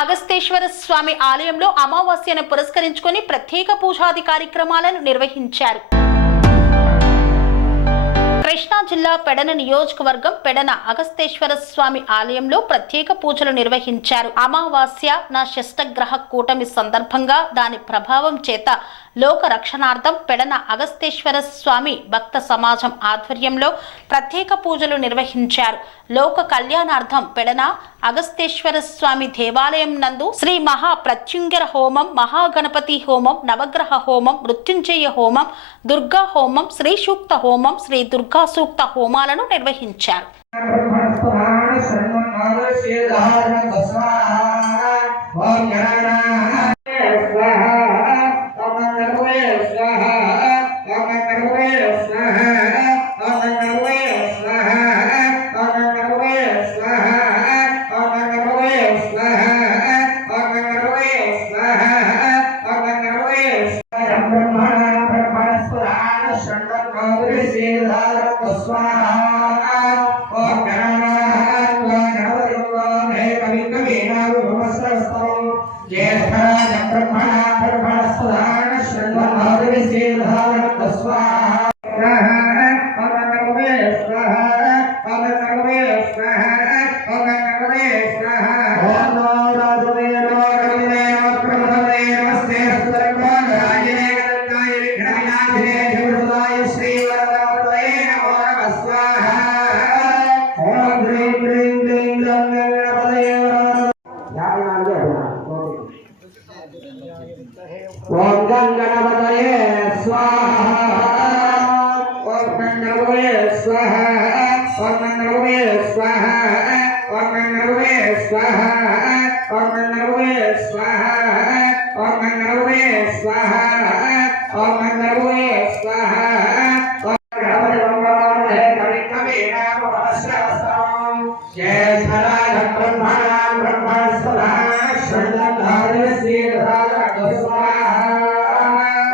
అగస్తేశ్వర స్వామి ఆలయంలో అమావాస్యను పురస్కరించుకొని ప్రత్యేక పూజాది కార్యక్రమాలను నిర్వహించారు. కృష్ణా జిల్లా పెడన నియోజకవర్గం పెడన అగస్తేశ్వర స్వామి ఆలయంలో ప్రత్యేక పూజలు నిర్వహించారు. అమావాస్య నా షష్టగ్రహ కూటమి సందర్భంగా దాని ప్రభావం చేత లోక రక్షణార్థం పెడన అగస్తేశ్వర స్వామి భక్త సమాజం ఆధ్వర్యంలో ప్రత్యేక పూజలు నిర్వహించారు. లోక కళ్యాణార్థం పెడన అగస్తేశ్వర స్వామి దేవాలయం నందు శ్రీ మహా ప్రత్యుంగర హోమం, మహాగణపతి హోమం, నవగ్రహ హోమం, మృత్యుంజయ హోమం, దుర్గా హోమం, శ్రీ సూక్త హోమం, శ్రీ దుర్గా సూక్త హోమాలను నిర్వహించారు. ओम गणपतये स्वाहा ओम गणपतये स्वाहा ओम गणपतये स्वाहा ओम गणपतये स्वाहा ओम गणपतये स्वाहा ओम गणपतये स्वाहा ओम गणपतये स्वाहा ओम गणपतये कविकवीना वस्त्रवस्त्रं ज्येष्ठराज ब्रह्मणा ब्रह्मणस्पदा शरणं श्रीधारक स्वाहा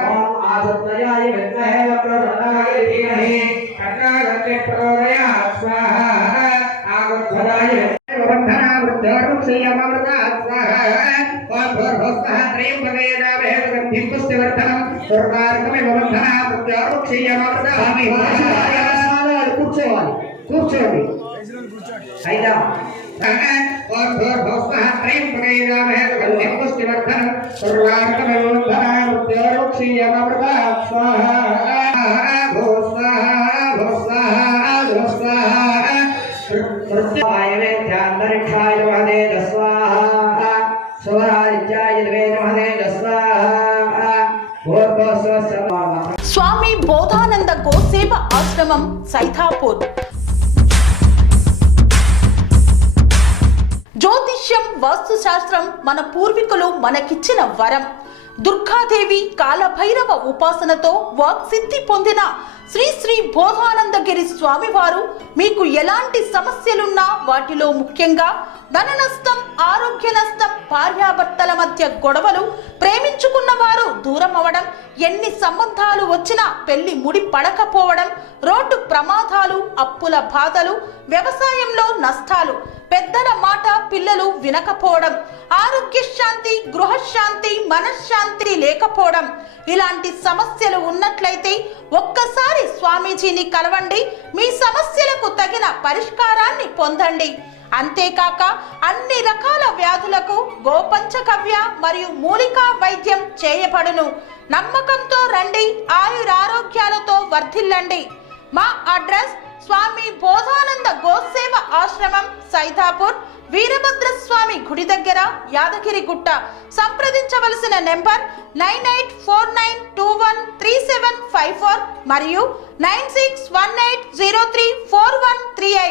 ओम आदित्याय विद्महे वक्रतुण्डाय धीमहि तन्नो प्रचोदयात् स्वाहा आगुद्धराय वन्दना वृद्धोरुक्षयमृतात् स्वाहा ओम भूर्भुवः त्र्यम्बके देवहे पुष्टिवर्धनं दुर्गार्कमेव वन्दना वृद्धोरुक्षयमृतात् కూర్చోండి అయినా और भूर्भुवः त्र्यम्बके देवहे पुष्टिवर्धनं दुर्गार्कमेव वन्दना वृद्धोरुक्षयमृतात् स्वाहा స్వామి బోధానంద గోసేవ ఆశ్రమం సైథాపూర్. జ్యోతిష్యం, వాస్తుశాస్త్రం మన పూర్వీకులు మనకిచ్చిన వరం. దుర్గాదేవి, కాలభైరవ ఉపాసనతో వాక్సిద్ధి పొందిన శ్రీ శ్రీ బోధానందగిరి స్వామివారు మీకు ఎలాంటి సమస్యలున్నా, వాటిలో ముఖ్యంగా ధన నష్టం, ఆరోగ్య నష్టం, భార్యాభర్తల మధ్య గొడవలు, ప్రేమించుకున్న వారు దూరం అవడం, ఎన్ని సంబంధాలు వచ్చినా పెళ్లి ముడి పడకపోవడం, రోడ్డు ప్రమాదాలు, అప్పుల బాధలు, వ్యవసాయంలో నష్టాలు, పెద్దల మాట పిల్లలు వినకపోవడం, ఆరోగ్య శాంతి, గృహశాంతి, మనశ్శాంతి లేకపోవడం, ఇలాంటి సమస్యలు ఉన్నట్లయితే ఒక్కసారి స్వామీజీని కలవండి. మీ సమస్యలకు తగిన పరిష్కారాన్ని పొందండి. అంతేకాక అన్ని రకాల వ్యాధులకు గోపంచకవ్య మరియు మూలికా వైద్యం చేయబడును. నమ్మకంతో రండి, ఆయురారోగ్యాలతో వర్ధిల్లండి. మా అడ్రస్ స్వామి బోధానంద గోసేవ ఆశ్రమం సైథాపూర్, వీరభద్రస్వామి గుడి దగ్గర, యాదగిరిగుట్ట. సంప్రదించవలసిన నెంబర్ 9849213754 మరియు 9618034138.